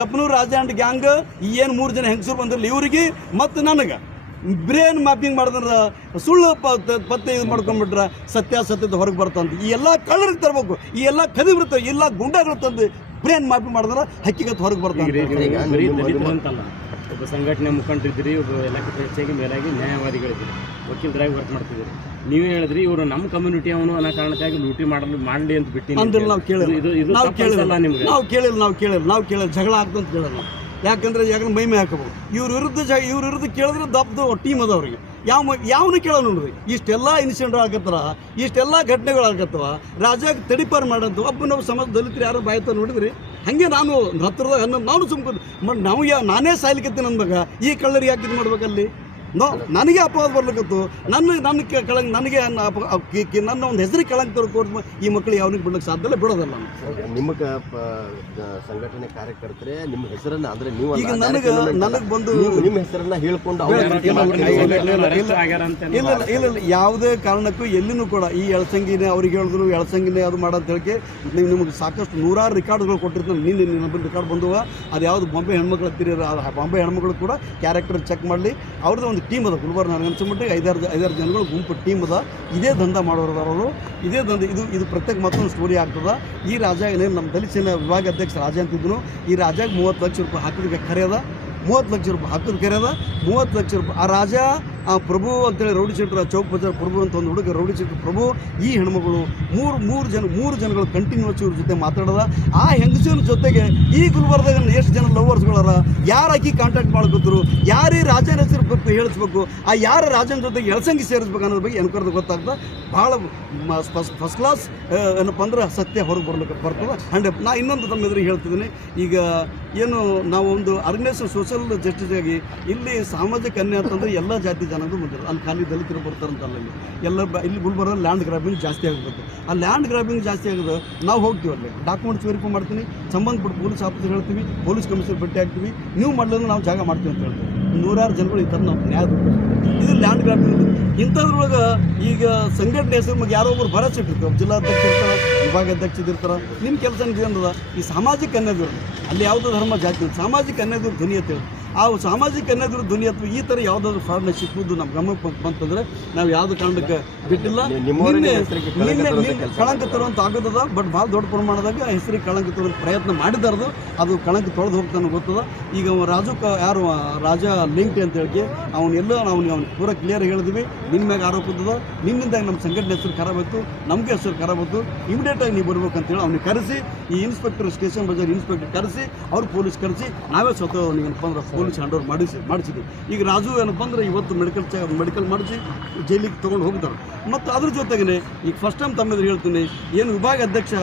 ಕಪ್ಪನೂರು Raja and gang ಏನ್ ಮೂರ್ ಜನ ಹೆಂಗಸರು ಬಂದಿರಲಿ ಇವರಿಗೆ ಮತ್ತು ನನಗೆ ಬ್ರೇನ್ ಮ್ಯಾಪಿಂಗ್ ಮಾಡಿದ್ರ ಸುಳ್ಳು ಪತ್ತೆ ಇದು ಮಾಡ್ಕೊಂಡ್ಬಿಟ್ರ ಸತ್ಯಾಸತ್ಯದ ಹೊರಗೆ ಬರ್ತಂತ ಈ ಎಲ್ಲ ಕಳ್ಳರಿಗೆ ತರಬೇಕು ಈ ಎಲ್ಲ ಕದಿಬಿಡ್ತಾವೆ ಎಲ್ಲ ಗುಂಡಾಗಳು ತಂದು ಬ್ರೇನ್ ಮ್ಯಾಪಿಂಗ್ ಮಾಡಿದ್ರೆ ಹಕ್ಕಿಗತ್ತು ಹೊರಗೆ ಬರ್ತಂತ ಒಬ್ಬ ಸಂಘಟನೆ ಮುಖಂಡರಿದ್ದೀರಿ ಒಬ್ಬ ಎಲ್ಲಕ್ಕಿಂತ ಹೆಚ್ಚಾಗಿ ಮೇಲಾಗಿ ನ್ಯಾಯವಾದಿಗಳಿದ್ದೀರಿ. ವಕೀಲರಾಗಿ ವರ್ಕ್ ಮಾಡ್ತಿದ್ದೀರಿ. ನೀವೇ ಹೇಳಿದ್ರಿ ಇವರು ನಮ್ಮ ಕಮ್ಯುನಿಟಿ ಅವನು ಅನ್ನೋ ಕಾರಣಕ್ಕಾಗಿ ಲೂಟಿ ಮಾಡಲು ಮಾಡಲಿ ಅಂತ ಬಿಟ್ಟು ಅಂದ್ರೆ ನಾವು ಕೇಳಿಲ್ಲ. ಇದು ಇದು ನಾವು ಕೇಳಿಲ್ಲ. ನಿಮ್ಗೆ? ನಾವು ಕೇಳಿಲ್ಲ ನಾವು ಕೇಳಿಲ್ಲ. ನಾವು ಕೇಳಿಲ್ಲ. ಜಗಳ ಅಂತ ಕೇಳಲ್ಲ. ಯಾಕಂದ್ರೆ ಯಾಕಂದ್ರೆ ಮೈಮೆ ಹಾಕಬಹುದು ಇವ್ರ ವಿರುದ್ಧ ಜ ಇವ್ರ ವಿರುದ್ಧ ಕೇಳಿದ್ರೆ ದಪ್ಪದು ಟೀಮ್ ಅದ ಅವ್ರಿಗೆ. ಯಾವ ಯಾವನು ಕೇಳಲ್ಲ ನೋಡ್ರಿ. ಇಷ್ಟೆಲ್ಲ ಇನ್ಸಿಡೆಂಟ್ ಆಗತ್ತಲ್ಲ ಇಷ್ಟೆಲ್ಲ ಘಟನೆಗಳು ಆಗತ್ತವ ರಾಜಾಗ ತಡಿಪಾರು ಮಾಡಂತ ಒಬ್ಬ ನಾವು ಸಮಾಜ ದಲಿತರು ಯಾರು ಬಾಯ್ತ ನೋಡಿದ್ರಿ? ಹಂಗೆ ನಾನು ಹತ್ತಿರದ ನಾನು ಸುಮ್ಕೊಂಡು. ನಾವು ಯಾ, ನಾನೇ ಸಾಯ್ಲಿಕತ್ತೀನಿ ಅಂದಾಗ ಈ ಕಳ್ಳರಿಗೆ ಯಾಕೆ ಇದು ಮಾಡ್ಬೇಕಲ್ಲಿ ನನಗೆ ಅಪವಾದ ಬರ್ಲಿಕ್ಕತ್ತು ನನ್ನ ನನ್ನ ಕ- ಕಳಂಕ ನನಗೆ ನನ್ನ ಒಂದು ಹೆಸರಿಗೆ ಕಳಂಕ ತರ್ಕೊಂಡು ಈ ಮಕ್ಕಳು ಯಾವನಿಗೆ ಬಿಡ್ಲಿಕ್ಕೆ ಸಾಧ್ಯ ಇಲ್ಲ ಬಿಡೋದಲ್ಲ ನಾನು. ನಿಮ್ಮ ಪ- ಸಂಘಟನೆ ಕಾರ್ಯಕರ್ತರೇ ನಿಮ್ಮ ಹೆಸರನ್ನ ಅಂದ್ರೆ ನೀವು ಈಗ ನನಗೆ ನನಗೆ ಬಂದು ನಿಮ್ಮ ಹೆಸರನ್ನ ಹೇಳ್ಕೊಂಡು ಅವ್ರ ಇಲ್ಲ, ಇಲ್ಲ, ಇಲ್ಲ, ಯಾವುದೇ ಕಾರಣಕ್ಕೂ ಎಲ್ಲಿನೂ ಕೂಡ ಈ ಎಳಸಂಗಿನೇ ಅವ್ರಿಗೆ ಹೇಳಿದ್ರು ಎಳಸಂಗಿನೇ ಅದು ಮಾಡೋದು ಅಂತ ಹೇಳಿ ನೀವು ನಿಮಗೆ ಸಾಕಷ್ಟು ನೂರಾರು ರೆಕಾರ್ಡ್ಗಳು ಕೊಟ್ಟಿರ್ತಾರೆ. ನಿನ್ನೆ ನಿನ್ನ ರೆಕಾರ್ಡ್ ಬಂದವ ಅದು ಯಾವುದು ಬಾಂಬೆ ಹೆಣ್ಮಕ್ಳು ಹತ್ತಿರ ಬಾಂಬೆ ಹೆಣ್ಮಕ್ಳು ಕೂಡ ಕ್ಯಾರೆಕ್ಟರ್ ಚೆಕ್ ಮಾಡಲಿ. ಅವ್ರದ್ದು ಒಂದು ಟೀಮ್ ಅದ ಗುಲ್ಬರ್ಗ ನನಗೆ ಅನ್ಸಮಟ್ಟಿಗೆ ಐದಾರು ಜ- ಐದಾರು ಜನಗಳು ಗುಂಪು ಟೀಮ್ ಅದ ಇದೇ ದಂಧ ಮಾಡೋರು ಇದೇ ದಂಧ ಇದು ಇದು ಪ್ರತ್ಯೇಕ ಮತ್ತೊಂದು ಸ್ಟೋರಿ ಆಗ್ತದೆ. ಈ ರಾಜ ಏನೇನು ನಮ್ಮ ದಲಿತ ಸೇನಾ ವಿಭಾಗ ಅಧ್ಯಕ್ಷ ರಾಜ ಅಂತಿದ್ರು ಈ ರಾಜಾಗ ಮೂವತ್ತು ಲಕ್ಷ ರೂಪಾಯಿ ಹಾಕೋದಕ್ಕೆ ಕರೆಯದ ಮೂವತ್ತು ಲಕ್ಷ ರೂಪಾಯಿ ಹಾಕೋದು ಕರೆಯದ ಮೂವತ್ತು ಲಕ್ಷ ರೂಪಾಯಿ ಆ ರಾಜ ಆ ಪ್ರಭು ಅಂತೇಳಿ ರೌಡಿ ಶೆಟ್ರ ಚೌಕ್ ಬಜಾರ್ ಪ್ರಭು ಅಂತ ಒಂದು ಹುಡುಗ ರೌಡಿ ಶೆಟ್ರ ಪ್ರಭು, ಈ ಹೆಣ್ಮಗಳು ಮೂರು ಮೂರು ಜನ, ಮೂರು ಜನಗಳು ಕಂಟಿನ್ಯೂಸ್ ಇವ್ರ ಜೊತೆ ಮಾತಾಡದ. ಆ ಹೆಂಗಸಿನ ಜೊತೆಗೆ ಈ ಗುಲ್ಬರ್ದಾಗ ಎಷ್ಟು ಜನ ಲವರ್ಸ್ಗಳಾರ ಯಾರು ಆಕಿ ಕಾಂಟ್ಯಾಕ್ಟ್ ಮಾಡ್ಕೊತರು ಯಾರೇ ರಾಜನ ಹೆಸರು ಹೇಳಿಸ್ಬೇಕು, ಆ ಯಾರ ರಾಜನ ಜೊತೆಗೆ ಎಳಸಂಗಿ ಸೇರಿಸ್ಬೇಕು ಅನ್ನೋದ್ರ ಬಗ್ಗೆ ಎನ್ಕರ್ದು ಗೊತ್ತಾಗ್ತದೆ ಭಾಳ ಫಸ್ಟ್ ಕ್ಲಾಸ್ ಏನಪ್ಪ ಅಂದ್ರೆ ಸತ್ಯ ಹೊರಗೆ ಬರ್ಲಿಕ್ಕೆ ಬರ್ತದೆ. ಹಂಡ್ರೆಡ್ ನಾ ಇನ್ನೊಂದು ತಮ್ಮ ಎದುರಿಗೆ ಹೇಳ್ತಿದ್ದೀನಿ. ಈಗ ಏನು ನಾವು ಒಂದು ಆರ್ಗನೈಸೇಷನ್ ಸೋಷಿಯಲ್ ಜಸ್ಟಿಸ್ ಆಗಿ ಇಲ್ಲಿ ಸಾಮಾಜಿಕ ಅನ್ಯಾಯ ಅಂತಂದ್ರೆ ಎಲ್ಲ ಜಾತಿ ಜನಗಳು ಬಂದಿರೋ ಅಲ್ಲಿ ಖಾಲಿ ದಲಿತರು ಬರ್ತಾರಂತಲ್ಲ ಅಲ್ಲಿ ಎಲ್ಲ ಇಲ್ಲಿ ಗುಲ್ಬರ್ಗ ಲ್ಯಾಂಡ್ ಗ್ರಾಬಿಂಗ್ ಜಾಸ್ತಿ ಆಗುತ್ತೆ. ಆ ಲ್ಯಾಂಡ್ ಗ್ರಾಬಿಂಗ್ ಜಾಸ್ತಿ ಆಗೋದು, ನಾವು ಹೋಗ್ತೀವಿ ಅಲ್ಲಿ. ಡಾಕ್ಯುಮೆಂಟ್ಸ್ ವೆರಿಫೈ ಮಾಡ್ತೀನಿ. ಸಂಬಂಧಪಟ್ಟ ಪೊಲೀಸ್ ಆಫೀಸರ್ ಹೇಳ್ತೀವಿ, ಪೊಲೀಸ್ ಕಮಿಷನರ್ ಭೇಟಿ ಆಗ್ತೀವಿ. ನೀವು ಮಾಡಲಿಲ್ಲ ನಾವು ಜಾಗ ಮಾಡ್ತೀವಿ ಅಂತ ಹೇಳ್ತೀವಿ. ನೂರಾರು ಜನಗಳು ಈ ಥರ ನಾವು ನ್ಯಾಯ ಇದು ಲ್ಯಾಂಡ್ ಗ್ರಾಬಿಂಗ್ ಇಂಥದ್ರೊಳಗೆ ಈಗ ಸಂಘಟನೆ ಹೆಸರು ಮಗ ಯಾರೋ ಒಬ್ರು ಭರವಸೆ ಇಟ್ಟಿರ್ತಾರೆ. ಜಿಲ್ಲಾಧ್ಯಕ್ಷ ಇರ್ತಾರೆ, ವಿಭಾಗ ಅಧ್ಯಕ್ಷ ಇರ್ತಾರೆ ನಿಮ್ಮ ಕೆಲಸ ಏನದ ಈ ಸಾಮಾಜಿಕ ಅನ್ಯಾಯದವ್ರು. ಅಲ್ಲಿ ಯಾವುದೋ ಧರ್ಮ ಜಾತಿ, ಸಾಮಾಜಿಕ ಅನ್ಯಾಯದ ಧ್ವನಿ ಅಂತ ಹೇಳಿ ಆ ಸಾಮಾಜಿಕ ಏನಾದರೂ ಧ್ವನಿ ಅಥವಾ ಈ ಥರ ಯಾವುದಾದ್ರು ಫಾರ್ಮ್ ಸಿಕ್ಕುವುದು ನಮ್ಮ ಗಮನಕ್ಕೆ ಬಂತ್- ಬಂತಂದ್ರೆ ನಾವು ಯಾವ್ದು ಕಾರಣಕ್ಕೆ ಬಿಟ್ಟಿಲ್ಲ. ನಿನ್ನೆ ನಿನ್ನೆ ಕಳಂಕ ತರುವಂಥ ಆಗೋದದ ಬಟ್ ಭಾಳ ದೊಡ್ಡ ಪ್ರಮಾಣದಾಗ ಹೆಸರಿಗೆ ಕಳಂಕ ತರುವಂತ ಪ್ರಯತ್ನ ಮಾಡಿದಾರದು. ಅದು ಕಳಂಕ ತೊಳೆದು ಹೋಗ್ತಾನೆ ಗೊತ್ತದ. ಈಗ ರಾಜು ಕ ಯಾರು ರಾಜ ಲಿಂಕ್ ಅಂತ ಹೇಳಿ ಅವನ್ನೆಲ್ಲ ಅವ್ನಿಗೆ ಅವ್ನಿಗೆ ಪೂರ ಕ್ಲಿಯರ್ ಹೇಳಿದ್ವಿ. ನಿನ್ನ ಮ್ಯಾಗ ಆರೋಪ ಇದ್ದದ. ನಿನ್ನಿಂದ ನಮ್ಮ ಸಂಘಟನೆ ಹೆಸರು ಖರಾಬ್ ಆಯಿತು. ನಮಗೆ ಹೆಸರು ಖರಾಬ್ ಆಯ್ತು. ಇಮಿಡಿಯೇಟ್ ಆಗಿ ನೀವು ಬರ್ಬೇಕು ಅಂತೇಳಿ ಅವ್ನಿಗೆ ಕರೆಸಿ ಈ ಇನ್ಸ್ಪೆಕ್ಟರ್ ಸ್ಟೇಷನ್ ಬಜಾರ್ ಇನ್ಸ್ಪೆಕ್ಟರ್ ಕರೆಸಿ ಅವ್ರು ಪೊಲೀಸ್ ಕರೆಸಿ ನಾವೇ ಸ್ವತಃ ಅವ್ನಿಗೆ ಏನಪ್ಪ ಅಂದ್ರೆ ಪೊಲೀಸ್ ಹ್ಯಾಂಡ್ ಮಾಡಿಸಿ ಮಾಡಿಸಿದ್ವಿ. ಈಗ ರಾಜು ಏನಪ್ಪ ಅಂದ್ರೆ ಇವತ್ತು ಮೆಡಿಕಲ್ ಚೆ ಮೆಡಿಕಲ್ ಮಾಡಿಸಿ ಜೈಲಿಗೆ ತೊಗೊಂಡು ಹೋಗ್ತಾರೆ ಮತ್ತು ಅದ್ರ ಜೊತೆಗೇ ಈಗ ಫಸ್ಟ್ ಟೈಮ್ ತಮ್ಮೆದುರು ಹೇಳ್ತೀನಿ, ಏನು ವಿಭಾಗ ಅಧ್ಯಕ್ಷ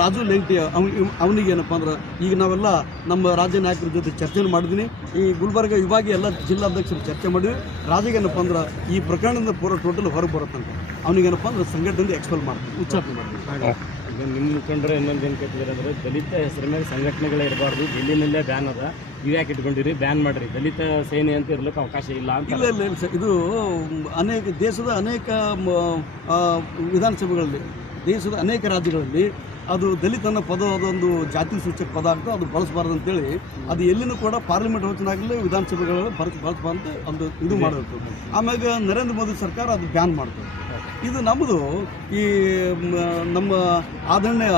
ರಾಜು ಲೆಂಟಿ ಅವ್ನಿಗೆ ಅವನಿಗೆ ಏನಪ್ಪ ಅಂದ್ರೆ ಈಗ ನಾವೆಲ್ಲ ನಮ್ಮ ರಾಜ್ಯ ನಾಯಕರ ಜೊತೆ ಚರ್ಚೆ ಮಾಡಿದ್ದೀನಿ ಈ ಗುಲ್ಬರ್ಗ ವಿಭಾಗ ಎಲ್ಲ ಜಿಲ್ಲಾಧ್ಯಕ್ಷರು ಚರ್ಚೆ ಮಾಡಿದ್ವಿ. ರಾಜಿಗೆ ಏನಪ್ಪ ಅಂದ್ರೆ ಈ ಪ್ರಕರಣದಿಂದ ಪೂರ ಟೋಟಲ್ ಹೊರಗೆ ಬರುತ್ತಂತೆ. ಅವನಿಗೇನಪ್ಪ ಅಂದ್ರೆ ಸಂಘಟನೆಯಿಂದ ಎಕ್ಸ್ಪೆಲ್ ಮಾಡ್ತೀವಿ, ಉಚ್ಚಾಟನೆ ಮಾಡ್ತೀವಿ. ಈಗ ನಿಮ್ಮ ಮುಖಂಡರು ಇನ್ನೊಂದು ಏನು ಕೇಳ್ತಿದ್ದಾರೆ ಅಂದರೆ ದಲಿತ ಹೆಸರ ಮೇಲೆ ಸಂಘಟನೆಗಳೇ ಇರಬಾರ್ದು. ಜಿಲ್ಲೆನಲ್ಲೇ ಬ್ಯಾನ್ ಅದ. ನೀವು ಯಾಕೆ ಇಟ್ಕೊಂಡಿರಿ? ಬ್ಯಾನ್ ಮಾಡಿರಿ. ದಲಿತ ಸೇನೆ ಅಂತ ಇರ್ಲಿಕ್ಕೆ ಅವಕಾಶ ಇಲ್ಲ ಅಂತ ಇಲ್ಲ ಇಲ್ಲ ಇಲ್ಲ ಸರ್. ಇದು ಅನೇಕ ದೇಶದ ಅನೇಕ ವಿಧಾನಸಭೆಗಳಲ್ಲಿ ದೇಶದ ಅನೇಕ ರಾಜ್ಯಗಳಲ್ಲಿ ಅದು ದಲಿತ ಅನ್ನೋ ಪದ ಅದೊಂದು ಜಾತಿ ಸೂಚಕ ಪದ ಆಗ್ತದೆ. ಅದು ಬಳಸಬಾರ್ದು ಅಂತೇಳಿ ಅದು ಎಲ್ಲಿನೂ ಕೂಡ ಪಾರ್ಲಿಮೆಂಟ್ ಆಗಲಿ ವಿಧಾನಸಭೆಗಳಲ್ಲಿ ಬಳಸ ಬಳಸಬಾರ್ದು ಒಂದು ಇದು ಮಾಡಬೇಕು. ಆಮ್ಯಾಗ ನರೇಂದ್ರ ಮೋದಿ ಸರ್ಕಾರ ಅದು ಬ್ಯಾನ್ ಮಾಡ್ತದೆ. ಇದು ನಮ್ಮದು ಈ ನಮ್ಮ ಆದರಣೀಯ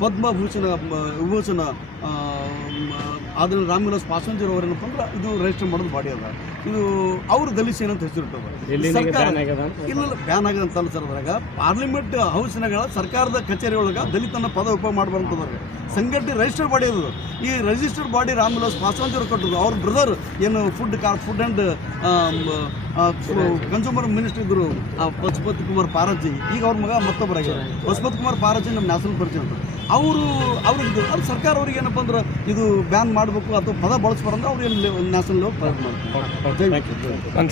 ಪದ್ಮಭೂಷಣ ವಿಭೂಷಣ ಆದರೆ ರಾಮ್ ವಿಲಾಸ್ ರಾಮವಿಲಾಸ್ ಪಾಸ್ವಾನ್ಜಿ ಅವರೇನಪ್ಪ ಅಂದ್ರೆ ಇದು ರಿಜಿಸ್ಟರ್ ಮಾಡೋದು ಬಾಡಿ ಅದ. ಇದು ಅವರು ದಲಿಸಿ ಏನಂತ ಹೆಸರಿಟ್ಟದ ಸರ್ಕಾರ ಅಂತ? ಇಲ್ಲ ಬ್ಯಾನ್ ಆಗಿದೆ ಅಂತಲ್ಲ ಸರ್ ಅದ್ರಾಗ. ಪಾರ್ಲಿಮೆಂಟ್ ಹೌಸ್ನಾಗ ಸರ್ಕಾರದ ಕಚೇರಿ ಒಳಗೆ ದಲಿತನ ಪದ ಉಪಯೋಗ ಮಾಡಬಾರ್ದಂತದ್ರ ಸಂಘಟನೆ ರಿಜಿಸ್ಟರ್ ಬಾಡಿ ಅದು. ಈ ರಿಜಿಸ್ಟರ್ಡ್ ಬಾಡಿ ರಾಮವಿಲಾಸ್ ಪಾಸ್ವಾನ್ ಕೊಟ್ಟರು ಅವ್ರ ಬ್ರದರ್ ಏನು food car food and consumer minister ಇದ್ರು ಪಶುಪತಿ ಕುಮಾರ್ ಪಾರಜಿ ಈಗ ಅವ್ರ ಮಗ ಮತ್ತೊಬ್ಬರಾಗ್ಯಾರ. ಪಶುಪತಿ ಕುಮಾರ್ ಪಾರಜಿ ನಮ್ಮ ನ್ಯಾಷನಲ್ ಪರಿಚಯ ಅಂತ. ಅವರು ಅವ್ರಿಗೆ ಅವ್ರ ಸರ್ಕಾರ ಅವ್ರಿಗೆ ಏನಪ್ಪ ಅಂದ್ರೆ ಇದು ಬ್ಯಾನ್ ಮಾಡಬೇಕು ಅಥವಾ ಪದ ಬಳಸ್ಬಾರ್ದು ಅಂದ್ರೆ ಅವ್ರು ನ್ಯಾಷನಲ್ ಲೆವೆಲ್ ಮಾಡ್ತಾರೆ